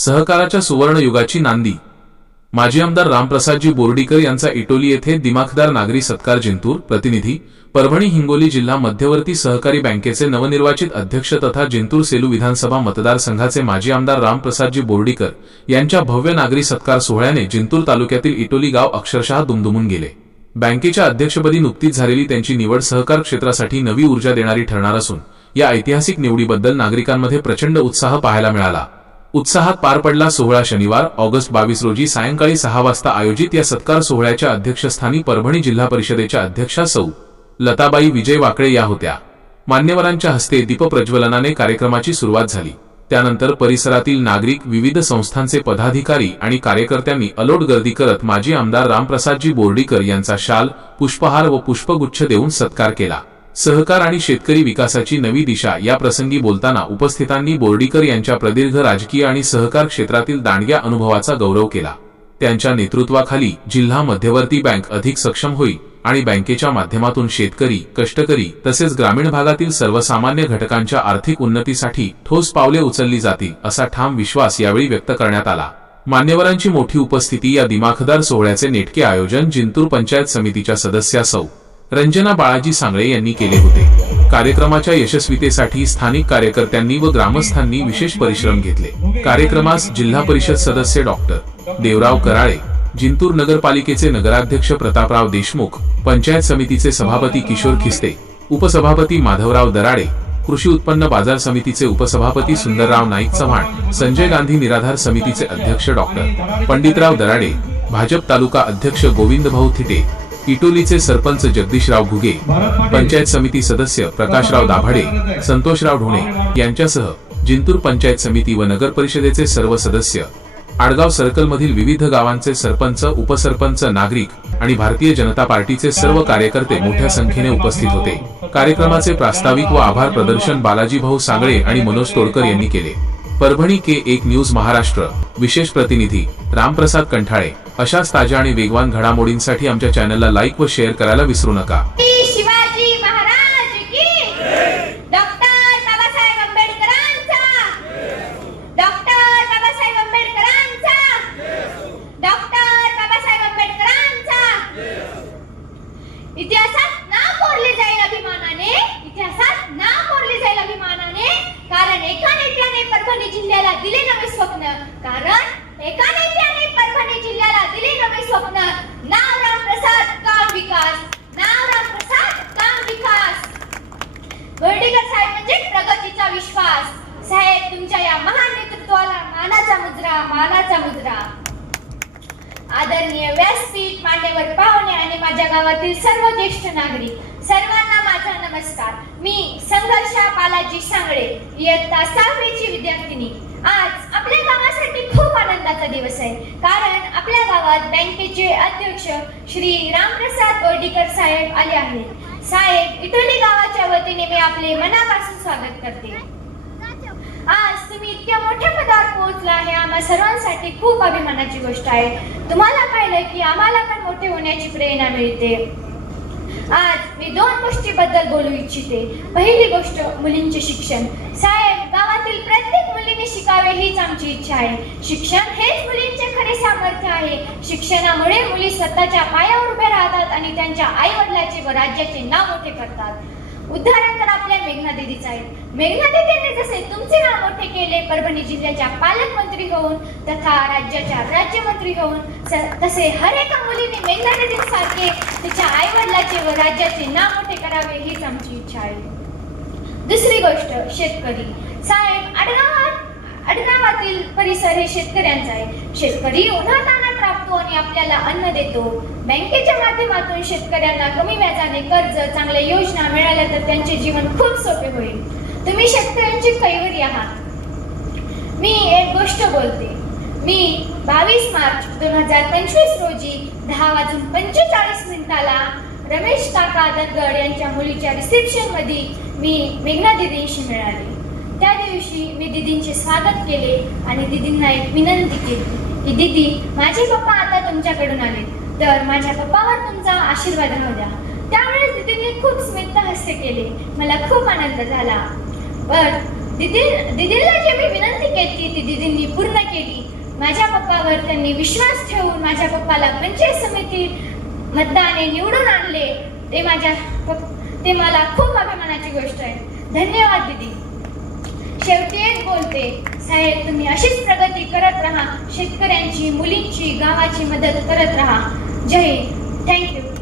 सहकाराच्या सुवर्ण युगाची नांदी। माजी आमदार रामप्रसादजी बोर्डीकर यांचा इटोली येथे दिमाखदार नागरी सत्कार। जिंतूर प्रतिनिधी परभणी हिंगोली जिल्हा मध्यवर्ती सहकारी बँकेचे नवनिर्वाचित अध्यक्ष तथा जिंतूर सेलू विधानसभा मतदारसंघाचे माजी आमदार रामप्रसादजी बोर्डीकर यांच्या भव्य नागरी सत्कार सोहळ्याने जिंतूर तालुक्यातील इटोली गाव अक्षरशः दुमदुमून गेले। बँकेच्या अध्यक्षपदी नुकतीच झालेली त्यांची निवड सहकार क्षेत्रासाठी नवी ऊर्जा देणारी ठरणार असून या ऐतिहासिक निवडीबद्दल नागरिकांमध्ये प्रचंड उत्साह पाहायला मिळाला। उत्साहात पार पडला सोहळा। शनिवार ऑगस्ट 22 रोजी सायंकाळी 6 वाजता आयोजित या सत्कार सोहळ्याच्या अध्यक्षस्थानी परभणी जिल्हा परिषदेच्या अध्यक्षा सौ लताबाई विजय वाकळे या होत्या। मान्यवरांच्या हस्ते दीपप्रज्वलनाने कार्यक्रमाची सुरुवात झाली। त्यानंतर परिसरातील नागरिक, विविध संस्थांचे पदाधिकारी आणि कार्यकर्त्यांनी अलोट गर्दी करत माजी आमदार रामप्रसादजी बोर्डीकर यांचा शाल, पुष्पहार व पुष्पगुच्छ देऊन सत्कार केला। सहकार आणि शेतकरी विकासाची नवी दिशा या प्रसंगी बोलताना उपस्थितांनी बोर्डीकर यांच्या प्रदीर्घ राजकीय आणि सहकार क्षेत्रातील दांडग्या अनुभवाचा गौरव केला। त्यांच्या नेतृत्वाखाली जिल्हा मध्यवर्ती बँक अधिक सक्षम होईल आणि बँकेच्या माध्यमातून शेतकरी, कष्टकरी तसेच ग्रामीण भागातील सर्वसामान्य घटकांच्या आर्थिक उन्नतीसाठी ठोस पावले उचलली जातील असा ठाम विश्वास यावेळी व्यक्त करण्यात आला। मान्यवरांची मोठी उपस्थिती या दिमाखदार सोहळ्याचे नेटके आयोजन जिंतूर पंचायत समितीच्या सदस्या सौ रंजना बाळाजी सांगळे यांनी केले होते। कार्यक्रमाच्या यशस्वीतेसाठी स्थानिक कार्यकर्त्यांनी व ग्रामस्थांनी विशेष परिश्रम घेतले। कार्यक्रमास जिल्हा परिषद सदस्य डॉक्टर देवराव कराळे, जिंतूर नगरपालिकेचे नगराध्यक्ष प्रतापराव देशमुख, पंचायत समितीचे सभापती किशोर खिस्ते, उपसभापती माधवराव दराडे, कृषी उत्पन्न बाजार समितीचे उपसभापती सुंदरराव नाईक चव्हाण, संजय गांधी निराधार समितीचे अध्यक्ष डॉक्टर पंडितराव दराडे, भाजप तालुका अध्यक्ष गोविंदभाऊ थिटे, इटोलीचे सरपंच जगदीशराव घुगे, पंचायत समिती सदस्य प्रकाशराव दाभाडे, संतोषराव ढोणे यांच्यासह जिंतूर पंचायत समिती व नगर परिषदेचे सर्व सदस्य, आडगाव सर्कल मधील विविध गावांचे सरपंच, उपसरपंच, नागरिक आणि भारतीय जनता पार्टीचे सर्व कार्यकर्ते मोठ्या संख्येने उपस्थित होते। कार्यक्रमाचे प्रास्ताविक व आभार प्रदर्शन बालाजी भाऊ सांगळे आणि मनोज तोडकर यांनी केले। परभणी के1 न्यूज महाराष्ट्र विशेष प्रतिनिधी रामप्रसाद कंठाळे। अशाच ताज्या आणि वेगवान घडामोडींसाठी आमच्या चॅनलला लाईक व शेअर करायला विसरू नका। शिवाजी महाराज की डॉक्टर बाबासाहेब आंबेडकरांचा, डॉक्टर बाबासाहेब आंबेडकरांचा, डॉक्टर बाबासाहेब आंबेडकरांचा। इतिहासात नाव कोरले जाईल अभिमानाने, इतिहासात नाव कोरले जाईल अभिमानाने, कारण एका नेत्याने परभणी जिल्ह्याला दिले नवे स्वप्न, कारण एका नेत्याने परभणी जिल्ह्याला दिले नवे स्वप्न। नाव रामप्रसाद, काम विकास, नाव रामप्रसाद, काम विकास। बोर्डीकर साहेब म्हणजे प्रगतीचा विश्वास। साहेब, तुमच्या या महान नेतृत्वाला मानाचा मुजरा, मानाचा मुजरा। आदरणीय व्यासपीठ, मान्यवर पाहुणे आणि माझ्या गावातील सर्व ज्येष्ठ नागरिक, सर्वांना माझा नमस्कार। मी संघर्षा बालाजी सांगळे, इयत्ता 6वीची विद्यार्थिनी। आज आपल्या गावासाठी खूप आनंदाचा दिवस आहे, कारण आपल्या गावात बँकेचे अध्यक्ष श्री रामप्रसाद बोर्डीकर साहेब आले आहेत। साहेब, इटोली गावाच्या वतीने मी आपले मनापासून स्वागत करते। आज तुम्ही इतक्या मोठ्या पदावर पोहोचला हे आम्हा सर्वांसाठी खूप अभिमानाची गोष्ट आहे। तुम्हाला पाहिलं की आम्हाला पण मोठे होण्याची प्रेरणा मिळते। आज मी 2 गोष्टीबद्दल बोलू इच्छिते। पहिली गोष्ट मुलींचे शिक्षण। साहेब, गावातील प्रत्येक मुलीने शिकावे हीच आमची इच्छा आहे। शिक्षण हेच मुलींचे खरे सामर्थ्य आहे। शिक्षणामुळे मुली स्वतःच्या पायावर उभे राहतात आणि त्यांच्या आई वडिलांचे व राज्याचे नाव मोठे करतात। उदाहरण तर आपल्या मेघना दीदीच आहे। मेघना दीदीने जसे तुमचे नाव मोठे केले परभणी जिल्ह्याच्या पालकमंत्री होऊन तथा राज्याच्या राज्यमंत्री होऊन, तसे हर एका मुलीने मेघना दीदींसारखे तिच्या आई वडिलांचे व राज्याचे नाव मोठे करावे हीच आमची इच्छा आहे। दुसरी गोष्ट शेतकरी। साहेब, आडगावातील परिसर हे शेतकऱ्यांचा आहे। शेतकरी उन्हातान्हात राबतो आणि आपल्याला अन्न देतो। बँकेच्या माध्यमातून शेतकऱ्यांना कमी व्याजाने कर्ज, चांगल्या योजना मिळाल्या तर त्यांचे जीवन खूप सोपे होईल। तुम्ही शेतकऱ्यांची कैवारी आहात। मी एक गोष्ट बोलते। मी 22 मार्च 2025 रोजी 10:45 रमेश काका दत्तगड यांच्या मुलीच्या रिसेप्शन मध्ये मी मेघना दीदींशी मिळाले। त्या दिवशी मी दीदींचे स्वागत केले आणि दीदींना एक विनंती केली की दीदी, माझे पप्पा आता तुमच्याकडून आले तर माझ्या पप्पावर तुमचा आशीर्वाद राहू द्या। त्यावेळेस दीदींनी खूप स्मित हास्य केले। मला खूप आनंद झाला। पण दिदीला जे मी विनंती केली ती दिदींनी पूर्ण केली. माझ्या पप्पावर त्यांनी विश्वास ठेवून माझ्या पप्पाला पंचायत समिती मतदानाने निवडून आणले. ते मला खूप अभिमानाची गोष्ट आहे. धन्यवाद दीदी. शेवटी एक बोलते, साहेब तुम्ही अशीच प्रगती करत राहा, शेतकऱ्यांची, मुलींची, गावाची मदत करत राहा. जय हिंद. थँक्यू.